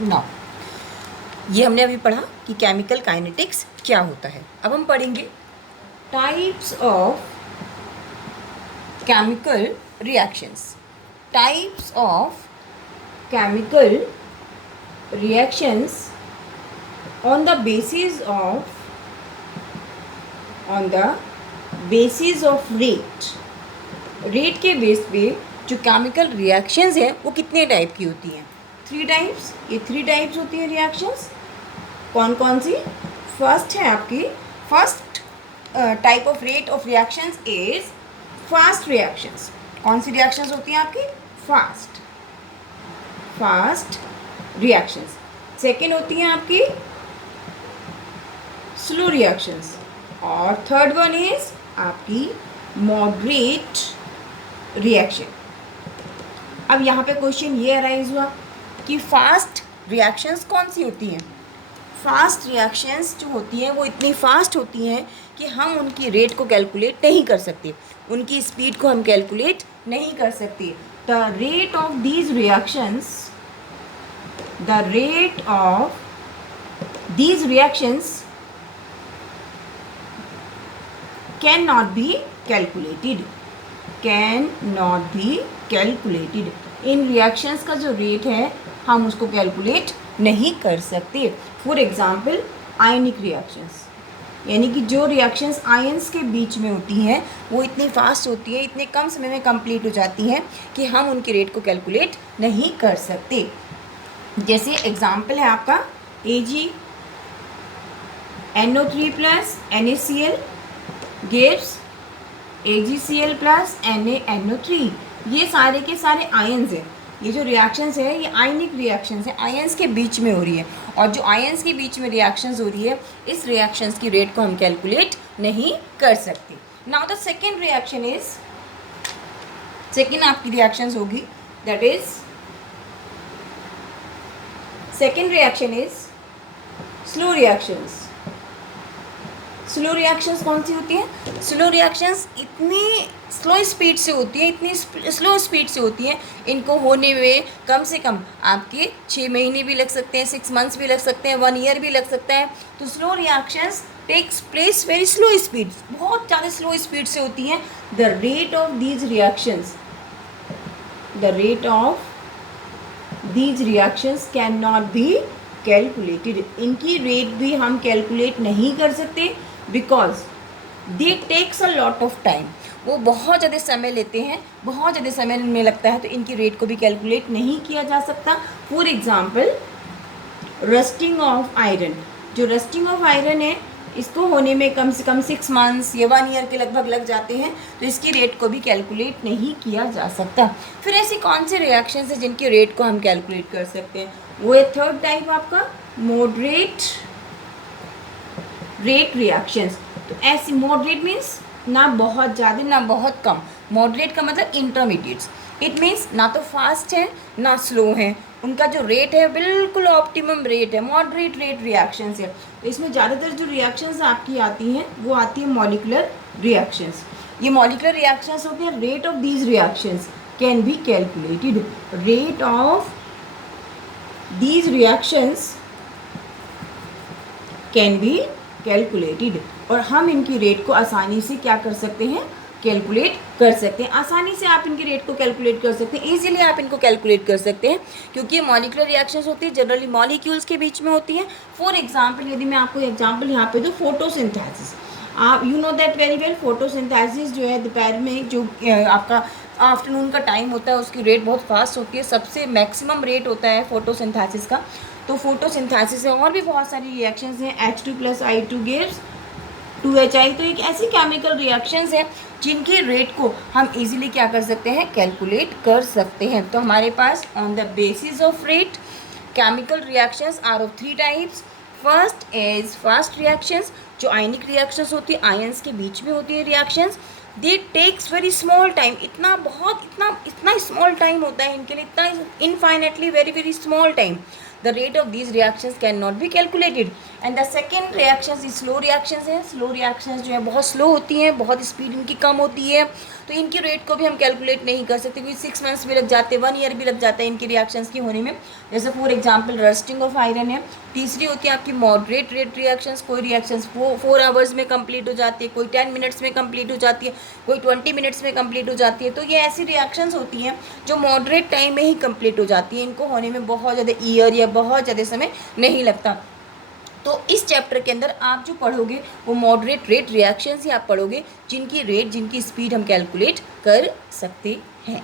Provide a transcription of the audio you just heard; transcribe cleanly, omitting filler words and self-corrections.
Now ये हमने अभी पढ़ा कि केमिकल काइनेटिक्स क्या होता है। अब हम पढ़ेंगे types of chemical reactions. Types of chemical reactions on the basis of rate। Rate के बेस पे जो केमिकल रिएक्शंस हैं वो कितने टाइप की होती हैं? 3 टाइप्स। ये 3 टाइप्स होती हैं रिएक्शंस। कौन कौन सी? फर्स्ट है आपकी, first type of rate of reactions is fast reactions. कौन सी रिएक्शंस होती हैं आपकी? Fast reactions. सेकेंड होती हैं आपकी स्लो रिएक्शंस, और थर्ड वन इज आपकी मॉडरेट रिएक्शन। अब यहाँ पे क्वेश्चन ये अराइज हुआ कि फास्ट रिएक्शंस कौन सी होती हैं? फास्ट रिएक्शंस जो होती हैं वो इतनी फास्ट होती हैं कि हम उनकी रेट को कैलकुलेट नहीं कर सकते, उनकी स्पीड को हम कैलकुलेट नहीं कर सकते। The rate of these reactions cannot be calculated। In reactions का जो रेट है हम उसको कैलकुलेट नहीं कर सकते। फॉर एग्जाम्पल आयनिक रिएक्शंस, यानी कि जो रिएक्शंस आयंस के बीच में होती हैं वो इतनी फास्ट होती है, इतने कम समय में कंप्लीट हो जाती हैं कि हम उनके रेट को कैलकुलेट नहीं कर सकते। जैसे एग्जाम्पल है आपका AgNO3 plus NaCl gives AgCl plus NaNO3। ये सारे के सारे आयंस हैं। ये जो रिएक्शंस है ये आयनिक रिएक्शंस है, आयंस के बीच में हो रही है, और जो आयंस के बीच में रिएक्शंस हो रही है इस रिएक्शंस की रेट को हम कैलकुलेट नहीं कर सकते। Now the second reaction is, second आपकी रिएक्शंस होगी, that is second reaction is slow reactions. Slow reactions कौन सी होती हैं? स्लो रिएक्शंस इतनी स्लो स्पीड से होती है, इनको होने में कम से कम आपके 6 महीने भी लग सकते हैं, 6 मंथ्स भी लग सकते हैं, 1 ईयर भी लग सकता है। तो slow reactions takes place very slow speed, बहुत ज़्यादा स्लो स्पीड से होती हैं। The rate of these reactions cannot be calculated. इनकी रेट भी हम कैलकुलेट नहीं कर सकते because they takes a lot of time. वो बहुत ज़्यादा समय लेते हैं, बहुत ज़्यादा समय में लगता है, तो इनकी रेट को भी कैलकुलेट नहीं किया जा सकता। For example rusting of iron. जो रस्टिंग ऑफ आयरन है इसको होने में कम से कम 6 मंथ्स या 1 ईयर के लगभग लग जाते हैं, तो इसकी रेट को भी कैलकुलेट नहीं किया जा सकता। फिर ऐसी कौन सी रिएक्शंस है जिनकी रेट को हम कैलकुलेट कर सकते हैं? वो है थर्ड टाइप आपका मॉडरेट रेट रिएक्शंस। तो ऐसी मॉडरेट मीन्स ना बहुत ज़्यादा ना बहुत कम, मॉडरेट का मतलब इंटरमीडिएट्स। इट मीन्स ना तो फास्ट है ना स्लो है, उनका जो रेट है बिल्कुल ऑप्टिमम रेट है, मॉडरेट रेट रिएक्शंस है। तो इसमें ज़्यादातर जो रिएक्शंस आपकी आती हैं वो आती है मॉलिकुलर रिएक्शंस। ये मॉलिकुलर रिएक्शंस होते हैं। Rate of these reactions can be calculated. Rate of these reactions can be calculated, और हम इनकी रेट को आसानी से क्या कर सकते हैं? कैलकुलेट कर सकते हैं। आसानी से आप इनकी रेट को कैलकुलेट कर सकते हैं, इजीली आप इनको कैलकुलेट कर सकते हैं, क्योंकि ये मॉलिकुलर रिएक्शंस होती है, जनरली मॉलिक्यूल्स के बीच में होती हैं। फॉर एग्जांपल यदि मैं आपको एग्जांपल यहाँ पे दूँ, फोटोसिंथेसिस। आप you know that very well. Photosynthesis जो है दोपहर में जो आपका आफ्टरनून का टाइम होता है उसकी रेट बहुत फास्ट होती है, सबसे मैक्सिमम रेट होता है फोटोसिंथेसिस का। तो फोटोसिंथेसिस से और भी बहुत सारी रिएक्शंस हैं। H2 + I2 gives 2HI। तो एक ऐसी केमिकल रिएक्शंस है जिनकी रेट को हम इजीली क्या कर सकते हैं? कैलकुलेट कर सकते हैं। तो हमारे पास on the basis of rate chemical reactions are of 3 types. First is fast reactions, जो आयनिक रिएक्शंस होती है, आयंस के बीच में होती है रिएक्शंस। दे टेक्स वेरी स्मॉल टाइम, इतना स्मॉल टाइम होता है इनके लिए, इतना infinitely very very small time. The the rate of these reactions cannot be calculated. And the second reactions is slow reactions हैं। स्लो रिएक्शंस जो है बहुत स्लो होती हैं, बहुत स्पीड इनकी कम होती है, तो इनकी रेट को भी हम कैलकुलेट नहीं कर सकते क्योंकि 6 मंथ्स भी लग जाते हैं, 1 ईयर भी लग जाता है इनकी रिएक्शंस की होने में। जैसे for example rusting of iron है। तीसरी होती है आपकी मॉडरेट रेट रिएक्शंस। कोई रिएक्शंस 4 आवर्स में कंप्लीट हो जाती है, कोई 10 मिनट्स में कंप्लीट हो जाती है, कोई 20 मिनट्स में कंप्लीट हो जाती है। तो ये ऐसी रिएक्शंस होती हैं जो मॉडरेट टाइम में ही कंप्लीट हो जाती है, इनको होने में बहुत ज़्यादा ईयर या बहुत ज़्यादा समय नहीं लगता। तो इस चैप्टर के अंदर आप जो पढ़ोगे वो मॉडरेट रेट रिएक्शंस ही आप पढ़ोगे, जिनकी रेट, जिनकी स्पीड हम कैलकुलेट कर सकते हैं।